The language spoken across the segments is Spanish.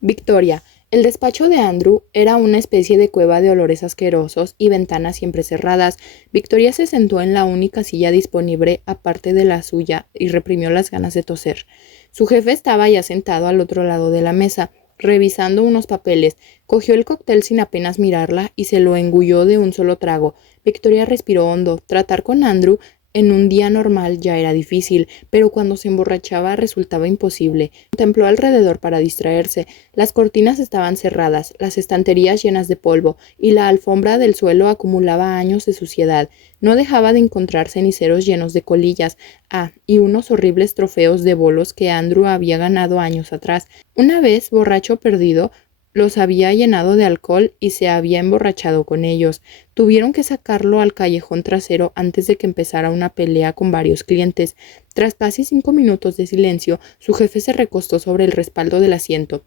Victoria. El despacho de Andrew era una especie de cueva de olores asquerosos y ventanas siempre cerradas. Victoria se sentó en la única silla disponible aparte de la suya y reprimió las ganas de toser. Su jefe estaba ya sentado al otro lado de la mesa, revisando unos papeles. Cogió el cóctel sin apenas mirarla y se lo engulló de un solo trago. Victoria respiró hondo. Tratar con Andrew en un día normal ya era difícil, pero cuando se emborrachaba resultaba imposible. Contempló alrededor para distraerse. Las cortinas estaban cerradas, las estanterías llenas de polvo, y la alfombra del suelo acumulaba años de suciedad. No dejaba de encontrar ceniceros llenos de colillas. Y unos horribles trofeos de bolos que Andrew había ganado años atrás. Una vez, borracho perdido, los había llenado de alcohol y se había emborrachado con ellos. Tuvieron que sacarlo al callejón trasero antes de que empezara una pelea con varios clientes. Tras casi 5 minutos de silencio, su jefe se recostó sobre el respaldo del asiento.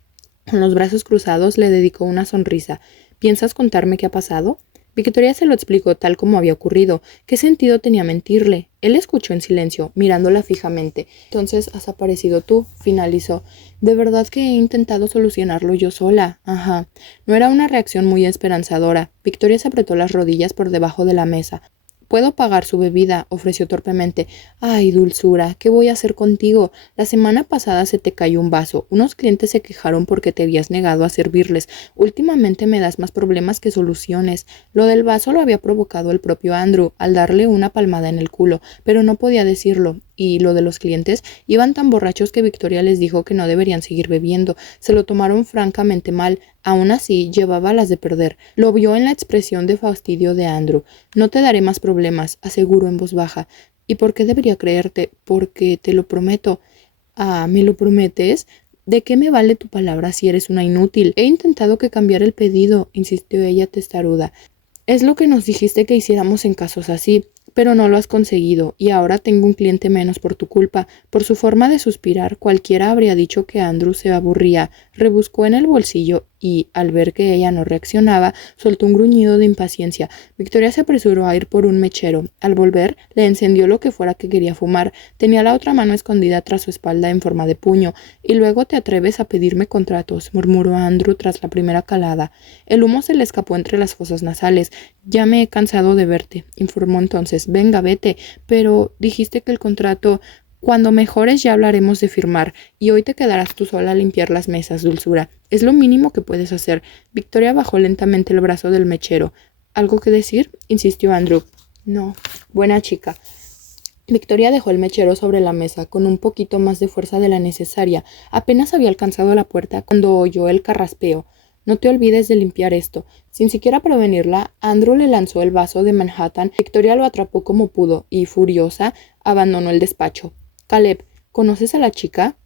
Con los brazos cruzados le dedicó una sonrisa. ¿Piensas contarme qué ha pasado? Victoria se lo explicó tal como había ocurrido. ¿Qué sentido tenía mentirle? Él escuchó en silencio, mirándola fijamente. Entonces has aparecido tú, finalizó. De verdad que he intentado solucionarlo yo sola. Ajá. No era una reacción muy esperanzadora. Victoria se apretó las rodillas por debajo de la mesa. Puedo pagar su bebida, ofreció torpemente. Ay, dulzura, ¿qué voy a hacer contigo? La semana pasada se te cayó un vaso. Unos clientes se quejaron porque te habías negado a servirles. Últimamente me das más problemas que soluciones. Lo del vaso lo había provocado el propio Andrew al darle una palmada en el culo, pero no podía decirlo. Y lo de los clientes, iban tan borrachos que Victoria les dijo que no deberían seguir bebiendo. Se lo tomaron francamente mal. Aún así, llevaba las de perder. Lo vio en la expresión de fastidio de Andrew. No te daré más problemas, aseguró en voz baja. ¿Y por qué debería creerte? Porque te lo prometo. ¿Me lo prometes? ¿De qué me vale tu palabra si eres una inútil? He intentado que cambiara el pedido, insistió ella testaruda. Es lo que nos dijiste que hiciéramos en casos así, pero no lo has conseguido, y ahora tengo un cliente menos por tu culpa. Por su forma de suspirar, cualquiera habría dicho que Andrew se aburría. Rebuscó en el bolsillo y, al ver que ella no reaccionaba, soltó un gruñido de impaciencia. Victoria se apresuró a ir por un mechero. Al volver, le encendió lo que fuera que quería fumar. Tenía la otra mano escondida tras su espalda en forma de puño. Y luego te atreves a pedirme contratos, murmuró Andrew tras la primera calada. El humo se le escapó entre las fosas nasales. Ya me he cansado de verte, informó entonces. Venga, vete. Pero dijiste que el contrato... Cuando mejores ya hablaremos de firmar, y hoy te quedarás tú sola a limpiar las mesas, dulzura. Es lo mínimo que puedes hacer. Victoria bajó lentamente el brazo del mechero. ¿Algo que decir? Insistió Andrew. No. Buena chica. Victoria dejó el mechero sobre la mesa con un poquito más de fuerza de la necesaria. Apenas había alcanzado la puerta cuando oyó el carraspeo. No te olvides de limpiar esto. Sin siquiera prevenirla, Andrew le lanzó el vaso de Manhattan. Victoria lo atrapó como pudo y, furiosa, abandonó el despacho. Caleb, ¿conoces a la chica?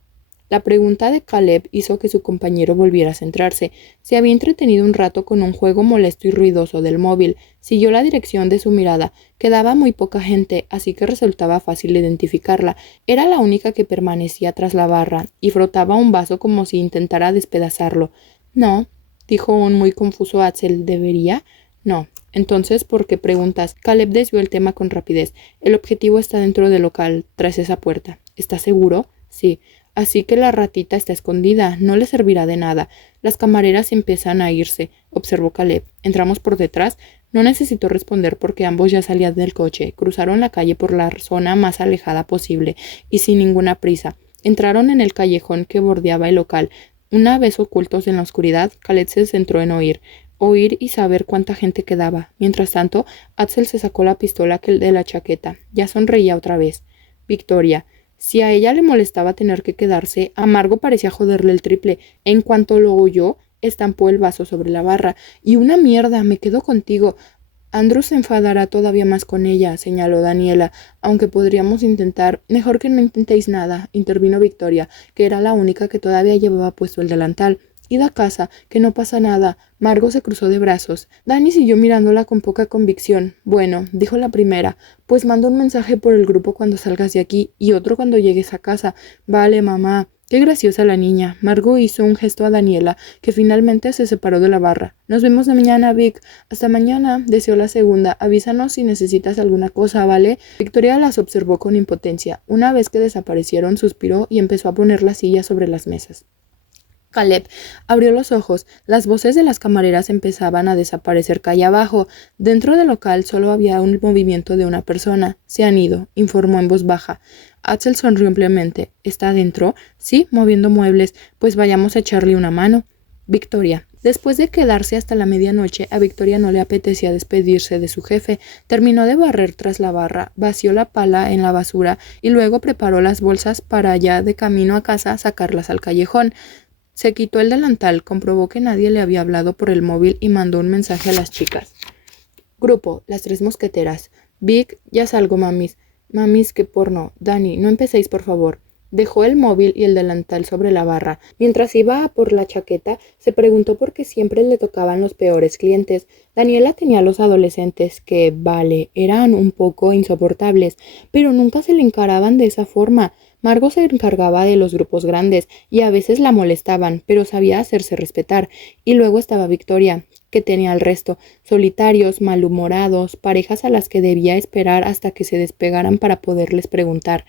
La pregunta de Caleb hizo que su compañero volviera a centrarse. Se había entretenido un rato con un juego molesto y ruidoso del móvil. Siguió la dirección de su mirada. Quedaba muy poca gente, así que resultaba fácil identificarla. Era la única que permanecía tras la barra, y frotaba un vaso como si intentara despedazarlo. No, dijo un muy confuso Axel. ¿Debería? No. Entonces, ¿por qué preguntas? Caleb desvió el tema con rapidez. El objetivo está dentro del local, tras esa puerta. ¿Estás seguro? Sí. Así que la ratita está escondida. No le servirá de nada. Las camareras empiezan a irse, observó Caleb. ¿Entramos por detrás? No necesitó responder porque ambos ya salían del coche. Cruzaron la calle por la zona más alejada posible y sin ninguna prisa. Entraron en el callejón que bordeaba el local. Una vez ocultos en la oscuridad, Caleb se centró en oír y saber cuánta gente quedaba. Mientras tanto, Axel se sacó la pistola de la chaqueta. Ya sonreía otra vez. Victoria. Si a ella le molestaba tener que quedarse, a Margo parecía joderle el triple. En cuanto lo oyó, estampó el vaso sobre la barra. Y una mierda, me quedo contigo. Andrew se enfadará todavía más con ella, señaló Daniela. Aunque podríamos intentar... Mejor que no intentéis nada, intervino Victoria, que era la única que todavía llevaba puesto el delantal. Id a casa, que no pasa nada. Margo se cruzó de brazos. Dani siguió mirándola con poca convicción. Bueno, dijo la primera, pues manda un mensaje por el grupo cuando salgas de aquí y otro cuando llegues a casa. Vale, mamá. Qué graciosa la niña. Margo hizo un gesto a Daniela, que finalmente se separó de la barra. Nos vemos de mañana, Vic. Hasta mañana, deseó la segunda. Avísanos si necesitas alguna cosa, ¿vale? Victoria las observó con impotencia. Una vez que desaparecieron, suspiró y empezó a poner las sillas sobre las mesas. Caleb abrió los ojos. Las voces de las camareras empezaban a desaparecer calle abajo. Dentro del local solo había un movimiento de una persona. Se han ido, informó en voz baja. Axel sonrió ampliamente. ¿Está adentro? Sí, moviendo muebles. Pues vayamos a echarle una mano. Victoria. Después de quedarse hasta la medianoche, a Victoria no le apetecía despedirse de su jefe. Terminó de barrer tras la barra, vació la pala en la basura y luego preparó las bolsas para ya de camino a casa sacarlas al callejón. Se quitó el delantal, comprobó que nadie le había hablado por el móvil y mandó un mensaje a las chicas. Grupo, las tres mosqueteras. Vic, ya salgo, mamis. Mamis, qué porno. Dani, no empecéis, por favor. Dejó el móvil y el delantal sobre la barra. Mientras iba a por la chaqueta, se preguntó por qué siempre le tocaban los peores clientes. Daniela tenía a los adolescentes que, vale, eran un poco insoportables, pero nunca se le encaraban de esa forma. Margot se encargaba de los grupos grandes y a veces la molestaban, pero sabía hacerse respetar. Y luego estaba Victoria, que tenía al resto, solitarios, malhumorados, parejas a las que debía esperar hasta que se despegaran para poderles preguntar.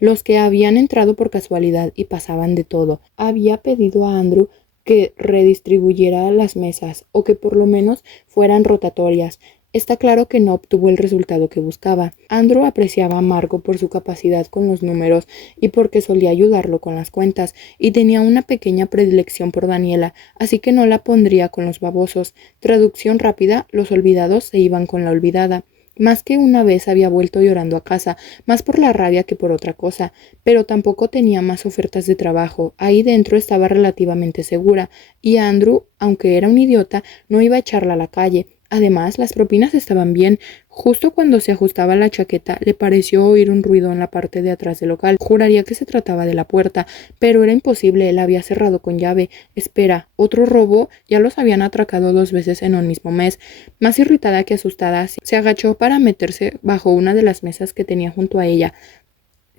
Los que habían entrado por casualidad y pasaban de todo. Había pedido a Andrew que redistribuyera las mesas o que por lo menos fueran rotatorias. Está claro que no obtuvo el resultado que buscaba. Andrew apreciaba a Margot por su capacidad con los números y porque solía ayudarlo con las cuentas, y tenía una pequeña predilección por Daniela, así que no la pondría con los babosos. Traducción rápida: los olvidados se iban con la olvidada. Más que una vez había vuelto llorando a casa, más por la rabia que por otra cosa, pero tampoco tenía más ofertas de trabajo. Ahí dentro estaba relativamente segura, y Andrew, aunque era un idiota, no iba a echarla a la calle. Además, las propinas estaban bien. Justo cuando se ajustaba la chaqueta, le pareció oír un ruido en la parte de atrás del local. Juraría que se trataba de la puerta, pero era imposible, la había cerrado con llave. Espera, ¿otro robo? Ya los habían atracado 2 veces en un mismo mes. Más irritada que asustada, se agachó para meterse bajo una de las mesas que tenía junto a ella.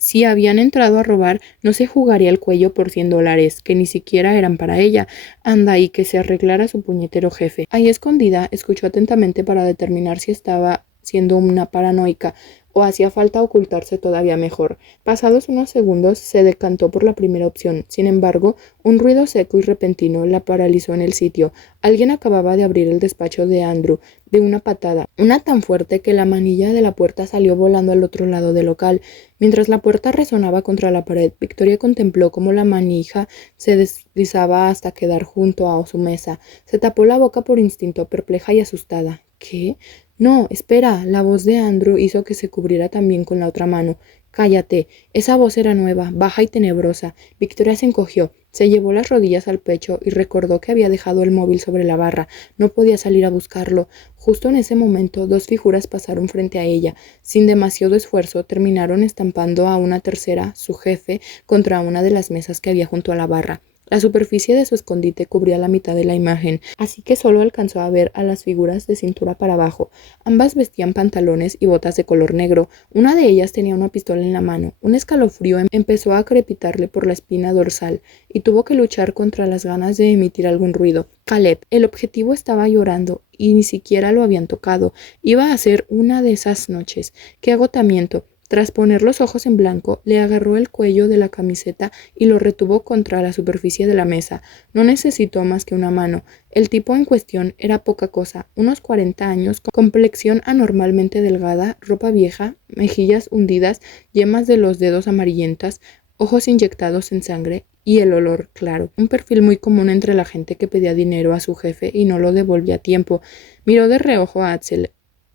Si habían entrado a robar, no se jugaría el cuello por $100, que ni siquiera eran para ella. Anda, y que se arreglara su puñetero jefe. Ahí escondida, escuchó atentamente para determinar si estaba siendo una paranoica o hacía falta ocultarse todavía mejor. Pasados unos segundos, se decantó por la primera opción. Sin embargo, un ruido seco y repentino la paralizó en el sitio. Alguien acababa de abrir el despacho de Andrew de una patada, una tan fuerte que la manilla de la puerta salió volando al otro lado del local. Mientras la puerta resonaba contra la pared, Victoria contempló cómo la manija se deslizaba hasta quedar junto a su mesa. Se tapó la boca por instinto, perpleja y asustada. ¿Qué? No, espera. La voz de Andrew hizo que se cubriera también con la otra mano. Cállate. Esa voz era nueva, baja y tenebrosa. Victoria se encogió, se llevó las rodillas al pecho y recordó que había dejado el móvil sobre la barra. No podía salir a buscarlo. Justo en ese momento, 2 figuras pasaron frente a ella. Sin demasiado esfuerzo, terminaron estampando a una tercera, su jefe, contra una de las mesas que había junto a la barra. La superficie de su escondite cubría la mitad de la imagen, así que solo alcanzó a ver a las figuras de cintura para abajo. Ambas vestían pantalones y botas de color negro. Una de ellas tenía una pistola en la mano. Un escalofrío empezó a crepitarle por la espina dorsal y tuvo que luchar contra las ganas de emitir algún ruido. Caleb, el objetivo, estaba llorando y ni siquiera lo habían tocado. Iba a ser una de esas noches. ¡Qué agotamiento! Tras poner los ojos en blanco, le agarró el cuello de la camiseta y lo retuvo contra la superficie de la mesa. No necesitó más que una mano. El tipo en cuestión era poca cosa, unos 40 años, complexión anormalmente delgada, ropa vieja, mejillas hundidas, yemas de los dedos amarillentas, ojos inyectados en sangre y el olor claro. Un perfil muy común entre la gente que pedía dinero a su jefe y no lo devolvía a tiempo. Miró de reojo a Axel.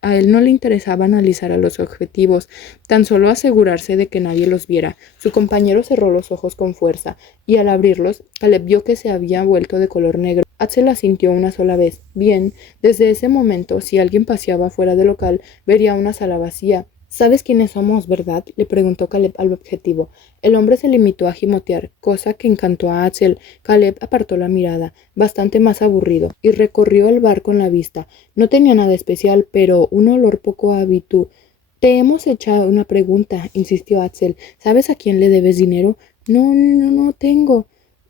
A él no le interesaba analizar a los objetivos, tan solo asegurarse de que nadie los viera. Su compañero cerró los ojos con fuerza, y al abrirlos, Caleb vio que se había vuelto de color negro. Axel asintió una sola vez. Bien, desde ese momento, si alguien paseaba fuera del local, vería una sala vacía. ¿Sabes quiénes somos, verdad?, le preguntó Caleb al objetivo. El hombre se limitó a gimotear, cosa que encantó a Axel. Caleb apartó la mirada, bastante más aburrido, y recorrió el bar con la vista. No tenía nada especial, pero un olor poco habitual. Te hemos echado una pregunta, insistió Axel. ¿Sabes a quién le debes dinero? No tengo.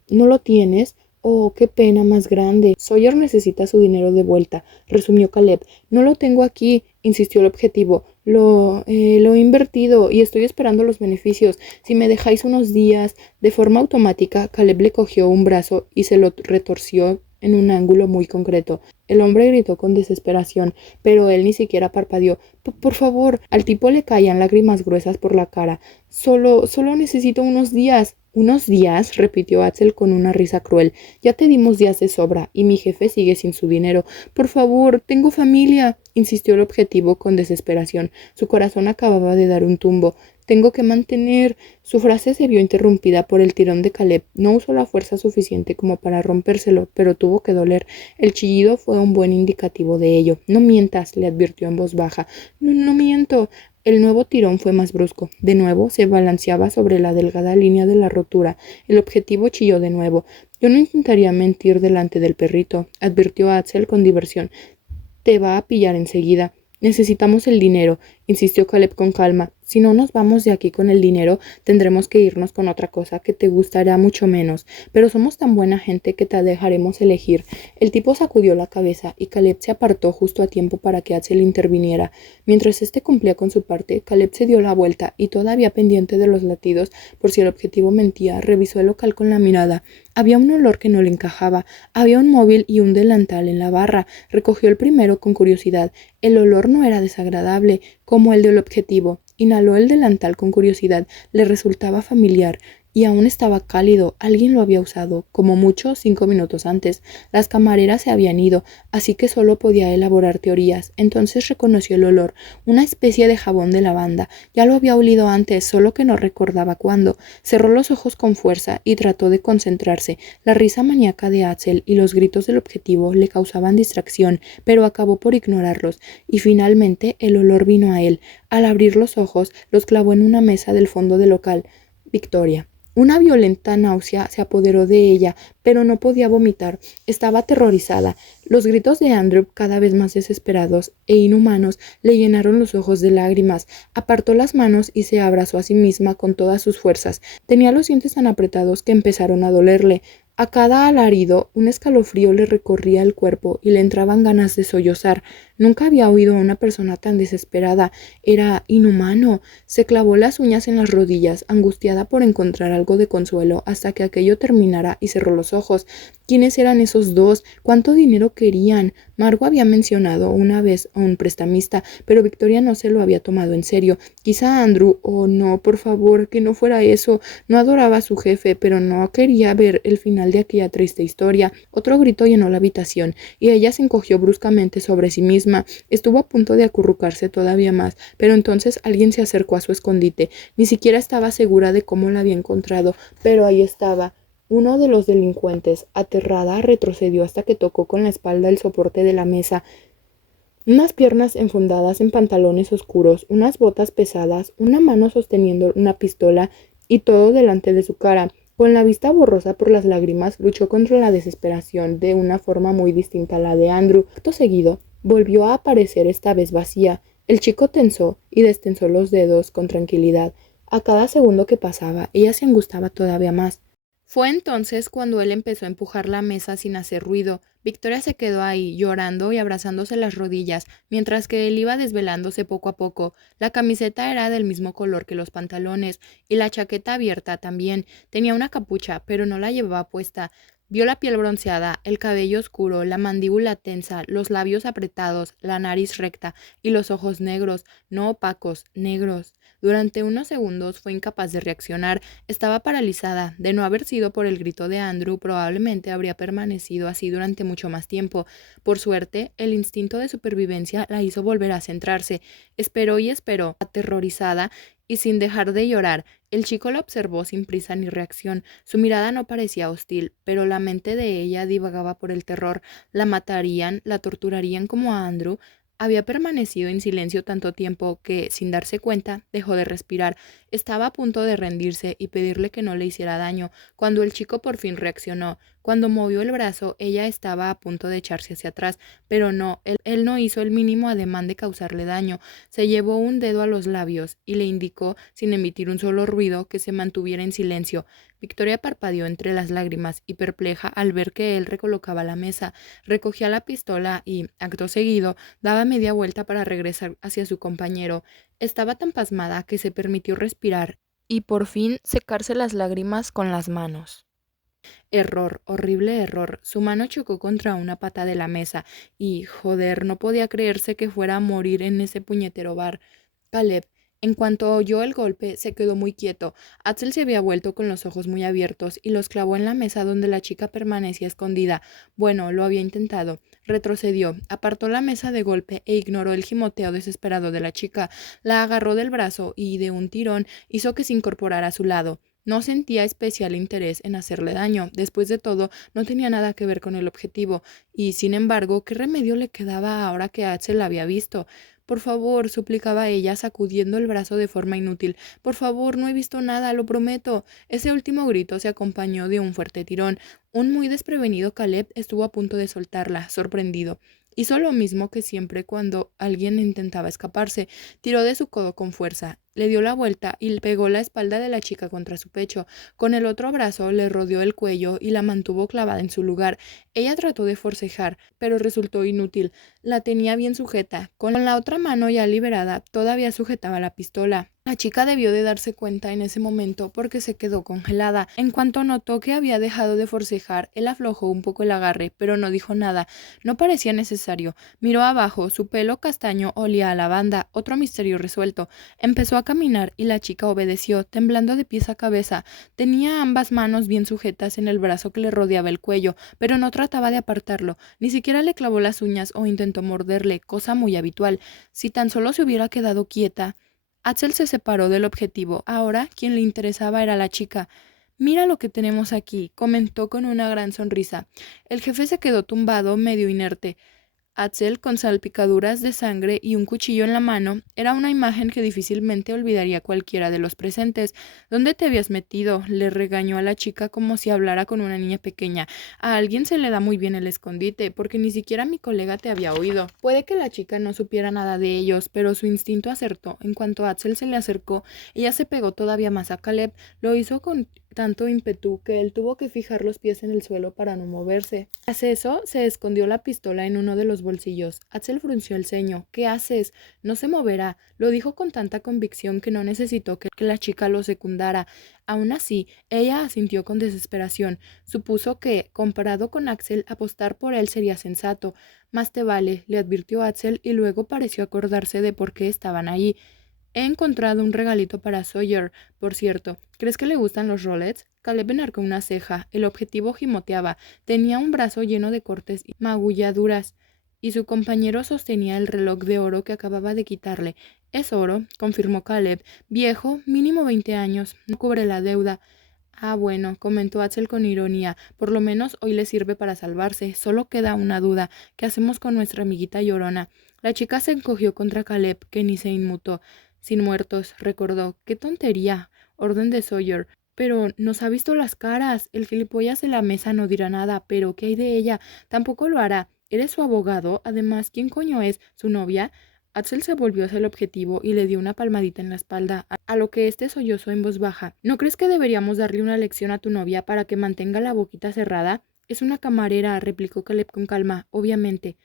¿No lo tienes? Oh, qué pena más grande. Sawyer necesita su dinero de vuelta, resumió Caleb. No lo tengo aquí, insistió el objetivo. Lo he invertido y estoy esperando los beneficios. Si me dejáis unos días, de forma automática, Caleb le cogió un brazo y se lo retorció en un ángulo muy concreto. El hombre gritó con desesperación, pero él ni siquiera parpadeó. Por favor, al tipo le caían lágrimas gruesas por la cara. Solo necesito unos días. ¿Unos días? Repitió Axel con una risa cruel. Ya te dimos días de sobra, y mi jefe sigue sin su dinero. Por favor, tengo familia, insistió el objetivo con desesperación. Su corazón acababa de dar un tumbo. Tengo que mantener. Su frase se vio interrumpida por el tirón de Caleb. No usó la fuerza suficiente como para rompérselo, pero tuvo que doler. El chillido fue un buen indicativo de ello. No mientas, le advirtió en voz baja. No miento. El nuevo tirón fue más brusco. De nuevo se balanceaba sobre la delgada línea de la rotura. El objetivo chilló de nuevo. Yo no intentaría mentir delante del perrito, advirtió Axel con diversión. Te va a pillar enseguida. Necesitamos el dinero, insistió Caleb con calma. Si no nos vamos de aquí con el dinero, tendremos que irnos con otra cosa que te gustará mucho menos. Pero somos tan buena gente que te dejaremos elegir. El tipo sacudió la cabeza y Caleb se apartó justo a tiempo para que Axel interviniera. Mientras éste cumplía con su parte, Caleb se dio la vuelta y, todavía pendiente de los latidos, por si el objetivo mentía, revisó el local con la mirada. Había un olor que no le encajaba. Había un móvil y un delantal en la barra. Recogió el primero con curiosidad. El olor no era desagradable, como el del objetivo. Inhaló el delantal con curiosidad. Le resultaba familiar. Y aún estaba cálido. Alguien lo había usado, como mucho 5 minutos antes. Las camareras se habían ido, así que solo podía elaborar teorías. Entonces reconoció el olor, una especie de jabón de lavanda. Ya lo había olido antes, solo que no recordaba cuándo. Cerró los ojos con fuerza y trató de concentrarse. La risa maníaca de Axel y los gritos del objetivo le causaban distracción, pero acabó por ignorarlos, y finalmente el olor vino a él. Al abrir los ojos, los clavó en una mesa del fondo del local. Victoria. Una violenta náusea se apoderó de ella, pero no podía vomitar. Estaba aterrorizada. Los gritos de Andrew, cada vez más desesperados e inhumanos, le llenaron los ojos de lágrimas. Apartó las manos y se abrazó a sí misma con todas sus fuerzas. Tenía los dientes tan apretados que empezaron a dolerle. A cada alarido, un escalofrío le recorría el cuerpo y le entraban ganas de sollozar. Nunca había oído a una persona tan desesperada. Era inhumano. Se clavó las uñas en las rodillas, angustiada por encontrar algo de consuelo, hasta que aquello terminara y cerró los ojos. ¿Quiénes eran esos dos? ¿Cuánto dinero querían? Margo había mencionado una vez a un prestamista, pero Victoria no se lo había tomado en serio. Quizá Andrew. Oh, no, por favor, que no fuera eso. No adoraba a su jefe, pero no quería ver el final de aquella triste historia. Otro grito llenó la habitación, y ella se encogió bruscamente sobre sí misma. Estuvo a punto de acurrucarse todavía más, pero entonces alguien se acercó a su escondite. Ni siquiera estaba segura de cómo la había encontrado, pero ahí estaba. Uno de los delincuentes. Aterrada, retrocedió hasta que tocó con la espalda el soporte de la mesa. Unas piernas enfundadas en pantalones oscuros, unas botas pesadas, una mano sosteniendo una pistola y todo delante de su cara. Con la vista borrosa por las lágrimas, luchó contra la desesperación de una forma muy distinta a la de Andrew. Acto seguido, volvió a aparecer, esta vez vacía. El chico tensó y destensó los dedos con tranquilidad. A cada segundo que pasaba, ella se angustiaba todavía más. Fue entonces cuando él empezó a empujar la mesa sin hacer ruido. Victoria se quedó ahí, llorando y abrazándose las rodillas, mientras que él iba desvelándose poco a poco. La camiseta era del mismo color que los pantalones, y la chaqueta abierta también. Tenía una capucha, pero no la llevaba puesta. Vio la piel bronceada, el cabello oscuro, la mandíbula tensa, los labios apretados, la nariz recta y los ojos negros, no opacos, negros. Durante unos segundos fue incapaz de reaccionar. Estaba paralizada. De no haber sido por el grito de Andrew, probablemente habría permanecido así durante mucho más tiempo. Por suerte, el instinto de supervivencia la hizo volver a centrarse. Esperó y esperó, aterrorizada y sin dejar de llorar. El chico la observó sin prisa ni reacción. Su mirada no parecía hostil, pero la mente de ella divagaba por el terror. ¿La matarían? ¿La torturarían como a Andrew? Había permanecido en silencio tanto tiempo que, sin darse cuenta, dejó de respirar. Estaba a punto de rendirse y pedirle que no le hiciera daño, cuando el chico por fin reaccionó. Cuando movió el brazo, ella estaba a punto de echarse hacia atrás, pero no, él no hizo el mínimo ademán de causarle daño. Se llevó un dedo a los labios y le indicó, sin emitir un solo ruido, que se mantuviera en silencio. Victoria parpadeó entre las lágrimas y perpleja al ver que él recolocaba la mesa, recogía la pistola y, acto seguido, daba media vuelta para regresar hacia su compañero. Estaba tan pasmada que se permitió respirar y por fin secarse las lágrimas con las manos. Error, horrible error. Su mano chocó contra una pata de la mesa y, joder, no podía creerse que fuera a morir en ese puñetero bar. Caleb, en cuanto oyó el golpe, se quedó muy quieto. Axel se había vuelto con los ojos muy abiertos y los clavó en la mesa donde la chica permanecía escondida. Bueno, lo había intentado. Retrocedió, apartó la mesa de golpe e ignoró el gimoteo desesperado de la chica. La agarró del brazo y, de un tirón, hizo que se incorporara a su lado. No sentía especial interés en hacerle daño. Después de todo, no tenía nada que ver con el objetivo. Y, sin embargo, ¿qué remedio le quedaba ahora que Axel la había visto? Por favor, suplicaba ella, sacudiendo el brazo de forma inútil. Por favor, no he visto nada, lo prometo. Ese último grito se acompañó de un fuerte tirón. Un muy desprevenido Caleb estuvo a punto de soltarla, sorprendido. Hizo lo mismo que siempre cuando alguien intentaba escaparse. Tiró de su codo con fuerza, le dio la vuelta y le pegó la espalda de la chica contra su pecho. Con el otro brazo le rodeó el cuello y la mantuvo clavada en su lugar. Ella trató de forcejar, pero resultó inútil. La tenía bien sujeta. Con la otra mano ya liberada, todavía sujetaba la pistola. La chica debió de darse cuenta en ese momento porque se quedó congelada. En cuanto notó que había dejado de forcejar, él aflojó un poco el agarre, pero no dijo nada. No parecía necesario. Miró abajo, su pelo castaño olía a lavanda, otro misterio resuelto. Empezó a caminar y la chica obedeció, temblando de pies a cabeza. Tenía ambas manos bien sujetas en el brazo que le rodeaba el cuello, pero no trataba de apartarlo. Ni siquiera le clavó las uñas o intentó morderle, cosa muy habitual. Si tan solo se hubiera quedado quieta. Axel se separó del objetivo. Ahora, quien le interesaba era la chica. Mira lo que tenemos aquí, comentó con una gran sonrisa. El jefe se quedó tumbado, medio inerte. Axel, con salpicaduras de sangre y un cuchillo en la mano, era una imagen que difícilmente olvidaría cualquiera de los presentes. ¿Dónde te habías metido? Le regañó a la chica como si hablara con una niña pequeña. A alguien se le da muy bien el escondite, porque ni siquiera mi colega te había oído. Puede que la chica no supiera nada de ellos, pero su instinto acertó. En cuanto Axel se le acercó, ella se pegó todavía más a Caleb. Lo hizo con tanto ímpetu que él tuvo que fijar los pies en el suelo para no moverse. Tras eso, se escondió la pistola en uno de los bolsillos. Axel frunció el ceño. ¿Qué haces? No se moverá. Lo dijo con tanta convicción que no necesitó que la chica lo secundara. Aún así, ella asintió con desesperación. Supuso que, comparado con Axel, apostar por él sería sensato. Más te vale, le advirtió Axel y luego pareció acordarse de por qué estaban allí. He encontrado un regalito para Sawyer, por cierto. ¿Crees que le gustan los Rolex? Caleb enarcó una ceja. El objetivo gimoteaba. Tenía un brazo lleno de cortes y magulladuras, y su compañero sostenía el reloj de oro que acababa de quitarle. Es oro, confirmó Caleb. Viejo, mínimo 20 años. No cubre la deuda. Ah, bueno, comentó Axel con ironía. Por lo menos hoy le sirve para salvarse. Solo queda una duda. ¿Qué hacemos con nuestra amiguita llorona? La chica se encogió contra Caleb, que ni se inmutó. Sin muertos, recordó. ¡Qué tontería! Orden de Sawyer. Pero nos ha visto las caras. El gilipollas de la mesa no dirá nada, pero ¿qué hay de ella? Tampoco lo hará. ¿Eres su abogado? Además, ¿quién coño es? ¿Su novia? Axel se volvió hacia el objetivo y le dio una palmadita en la espalda, a lo que éste sollozó en voz baja. ¿No crees que deberíamos darle una lección a tu novia para que mantenga la boquita cerrada? Es una camarera, replicó Caleb con calma, obviamente.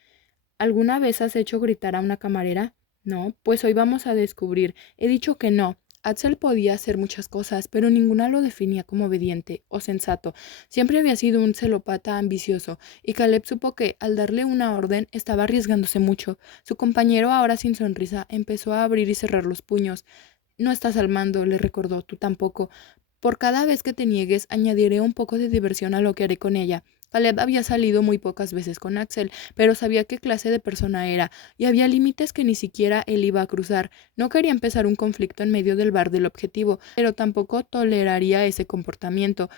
¿Alguna vez has hecho gritar a una camarera? No, pues hoy vamos a descubrir. He dicho que no. Axel podía hacer muchas cosas, pero ninguna lo definía como obediente o sensato. Siempre había sido un celópata ambicioso, y Caleb supo que, al darle una orden, estaba arriesgándose mucho. Su compañero, ahora sin sonrisa, empezó a abrir y cerrar los puños. No estás al mando, le recordó, tú tampoco. Por cada vez que te niegues, añadiré un poco de diversión a lo que haré con ella. Caleb había salido muy pocas veces con Axel, pero sabía qué clase de persona era, y había límites que ni siquiera él iba a cruzar. No quería empezar un conflicto en medio del bar del objetivo, pero tampoco toleraría ese comportamiento.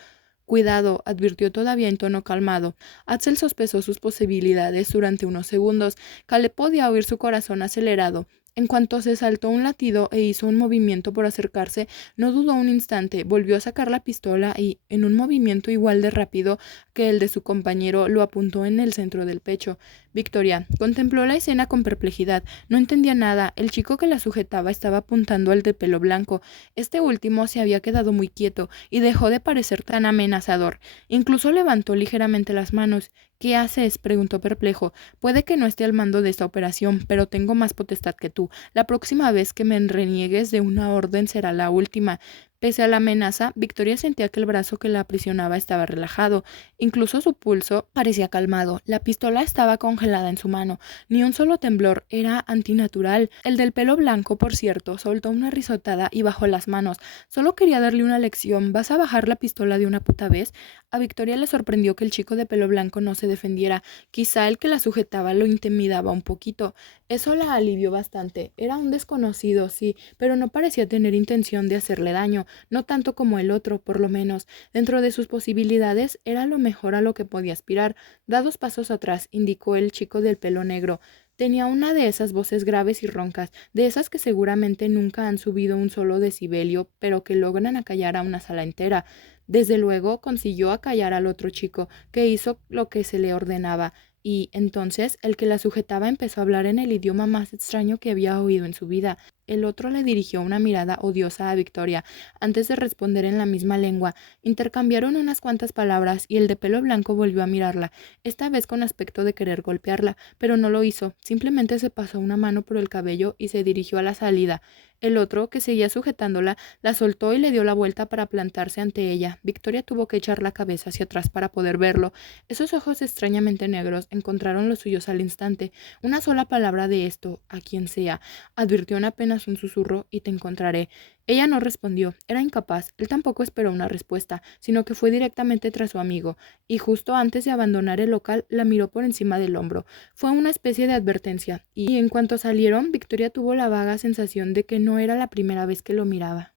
Cuidado, advirtió todavía en tono calmado. Axel sospechó sus posibilidades durante unos segundos. Caleb podía oír su corazón acelerado. En cuanto se saltó un latido e hizo un movimiento por acercarse, no dudó un instante, volvió a sacar la pistola y, en un movimiento igual de rápido que el de su compañero, lo apuntó en el centro del pecho. Victoria contempló la escena con perplejidad. No entendía nada. El chico que la sujetaba estaba apuntando al de pelo blanco. Este último se había quedado muy quieto y dejó de parecer tan amenazador. Incluso levantó ligeramente las manos. ¿Qué haces?, preguntó perplejo. Puede que no esté al mando de esta operación, pero tengo más potestad que tú. La próxima vez que me reniegues de una orden será la última. Pese a la amenaza, Victoria sentía que el brazo que la aprisionaba estaba relajado. Incluso su pulso parecía calmado. La pistola estaba congelada en su mano. Ni un solo temblor. Era antinatural. El del pelo blanco, por cierto, soltó una risotada y bajó las manos. Solo quería darle una lección. ¿Vas a bajar la pistola de una puta vez? A Victoria le sorprendió que el chico de pelo blanco no se defendiera. Quizá el que la sujetaba lo intimidaba un poquito. Eso la alivió bastante. Era un desconocido, sí, pero no parecía tener intención de hacerle daño, no tanto como el otro, por lo menos. Dentro de sus posibilidades era lo mejor a lo que podía aspirar. Da 2 pasos atrás, indicó el chico del pelo negro. Tenía una de esas voces graves y roncas, de esas que seguramente nunca han subido un solo decibelio, pero que logran acallar a una sala entera. Desde luego consiguió acallar al otro chico, que hizo lo que se le ordenaba, y entonces el que la sujetaba empezó a hablar en el idioma más extraño que había oído en su vida. El otro le dirigió una mirada odiosa a Victoria, antes de responder en la misma lengua. Intercambiaron unas cuantas palabras y el de pelo blanco volvió a mirarla, esta vez con aspecto de querer golpearla, pero no lo hizo. Simplemente se pasó una mano por el cabello y se dirigió a la salida. El otro, que seguía sujetándola, la soltó y le dio la vuelta para plantarse ante ella. Victoria tuvo que echar la cabeza hacia atrás para poder verlo. Esos ojos extrañamente negros encontraron los suyos al instante. Una sola palabra de esto, a quien sea, advirtió en apenas un susurro, y te encontraré. Ella no respondió, era incapaz. Él tampoco esperó una respuesta, sino que fue directamente tras su amigo, y justo antes de abandonar el local la miró por encima del hombro. Fue una especie de advertencia, y en cuanto salieron, Victoria tuvo la vaga sensación de que no era la primera vez que lo miraba.